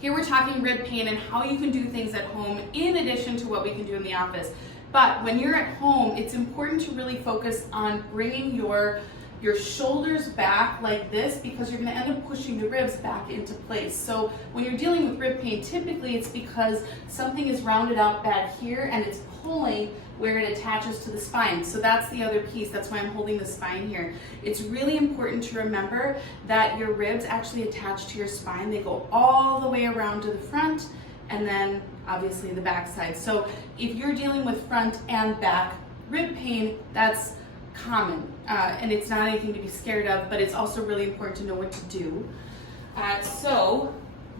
Here we're talking rib pain and how you can do things at home in addition to what we can do in the office. But when you're at home, it's important to really focus on bringing your shoulders back like this, because you're going to end up pushing the ribs back into place. So when you're dealing with rib pain, typically it's because something is rounded out back here and it's pulling where it attaches to the spine. So that's the other piece. That's why I'm holding the spine here. It's really important to remember that your ribs actually attach to your spine. They go all the way around to the front and then obviously the back side. So if you're dealing with front and back rib pain, that's common, and it's not anything to be scared of, but it's also really important to know what to do. So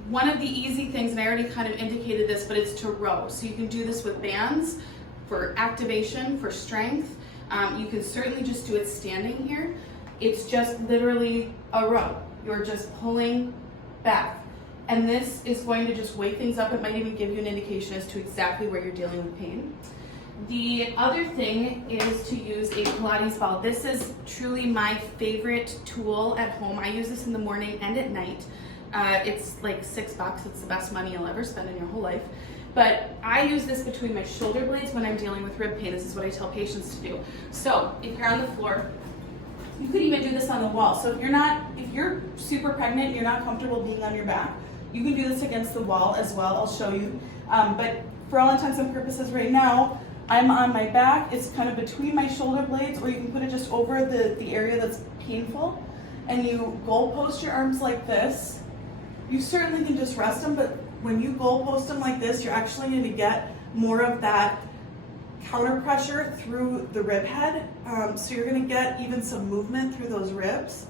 one of the easy things, and I already kind of indicated this, but it's to row. So you can do this with bands for activation, for strength. You can certainly just do it standing here. It's just literally a row. You're just pulling back. And this is going to just wake things up. It might even give you an indication as to exactly where you're dealing with pain. The other thing is to use a Pilates ball. This is truly my favorite tool at home. I use this in the morning and at night. It's like $6. It's the best money you'll ever spend in your whole life. But I use this between my shoulder blades when I'm dealing with rib pain. This is what I tell patients to do. So if you're on the floor, you could even do this on the wall. So if you're super pregnant and you're not comfortable being on your back, you can do this against the wall as well. I'll show you. But for all intents and purposes right now, I'm on my back. It's kind of between my shoulder blades, or you can put it just over the area that's painful. And you goal post your arms like this. You certainly can just rest them, but when you goal post them like this, you're actually going to get more of that counter pressure through the rib head. So you're going to get even some movement through those ribs.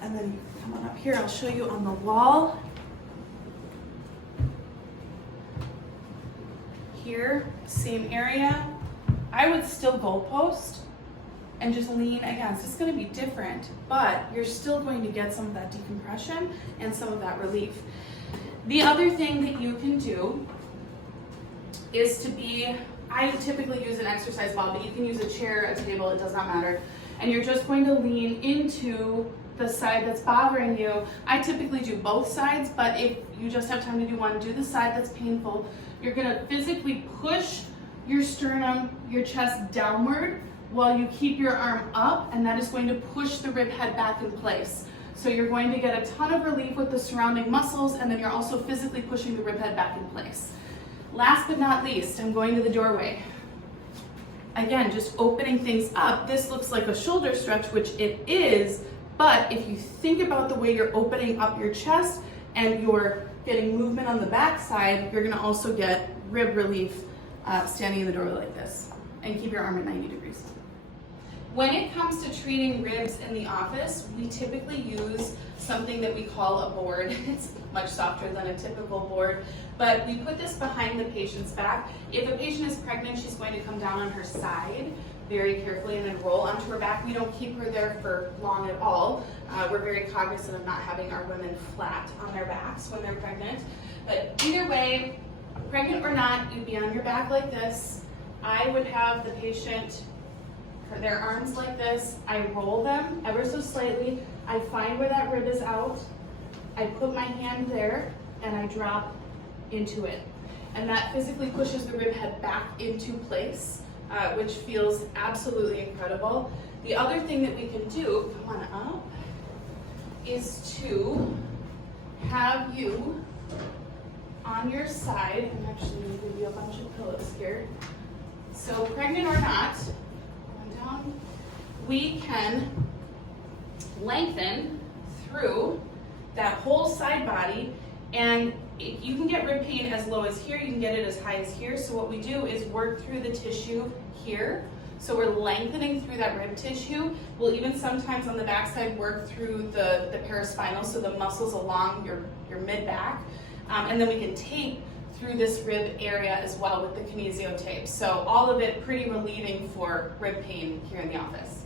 And then you come on up here. I'll show you on the wall. Here, same area. I would still goal post and just lean against. It's going to be different, but you're still going to get some of that decompression and some of that relief. The other thing that you can do is I typically use an exercise ball, but you can use a chair, a table, it does not matter. And you're just going to lean into the side that's bothering you. I typically do both sides, but if you just have time to do one, do the side that's painful. You're going to physically push your sternum, your chest downward while you keep your arm up, and that is going to push the rib head back in place. So you're going to get a ton of relief with the surrounding muscles, and then you're also physically pushing the rib head back in place. Last but not least, I'm going to the doorway. Again, just opening things up. This looks like a shoulder stretch, which it is, but if you think about the way you're opening up your chest and you're getting movement on the back side, you're gonna also get rib relief standing in the doorway like this. And keep your arm at 90 degrees. When it comes to treating ribs in the office, we typically use something that we call a board. It's much softer than a typical board, but we put this behind the patient's back. If a patient is pregnant, she's going to come down on her side very carefully and then roll onto her back. We don't keep her there for long at all. We're very cognizant of not having our women flat on their backs when they're pregnant. But either way, pregnant or not, you'd be on your back like this. I would have the patient their arms like this. I roll them ever so slightly. I find where that rib is out. I put my hand there and I drop into it. And that physically pushes the rib head back into place, which feels absolutely incredible. The other thing that we can do, come on up, is to have you on your side. I'm actually going to give you a bunch of pillows here. So pregnant or not, we can lengthen through that whole side body, and you can get rib pain as low as here, you can get it as high as here. So what we do is work through the tissue here. So we're lengthening through that rib tissue. We'll even sometimes on the backside work through the paraspinal, so the muscles along your mid-back. And then we can tape through this rib area as well with the kinesio tape. So all of it pretty relieving for rib pain here in the office.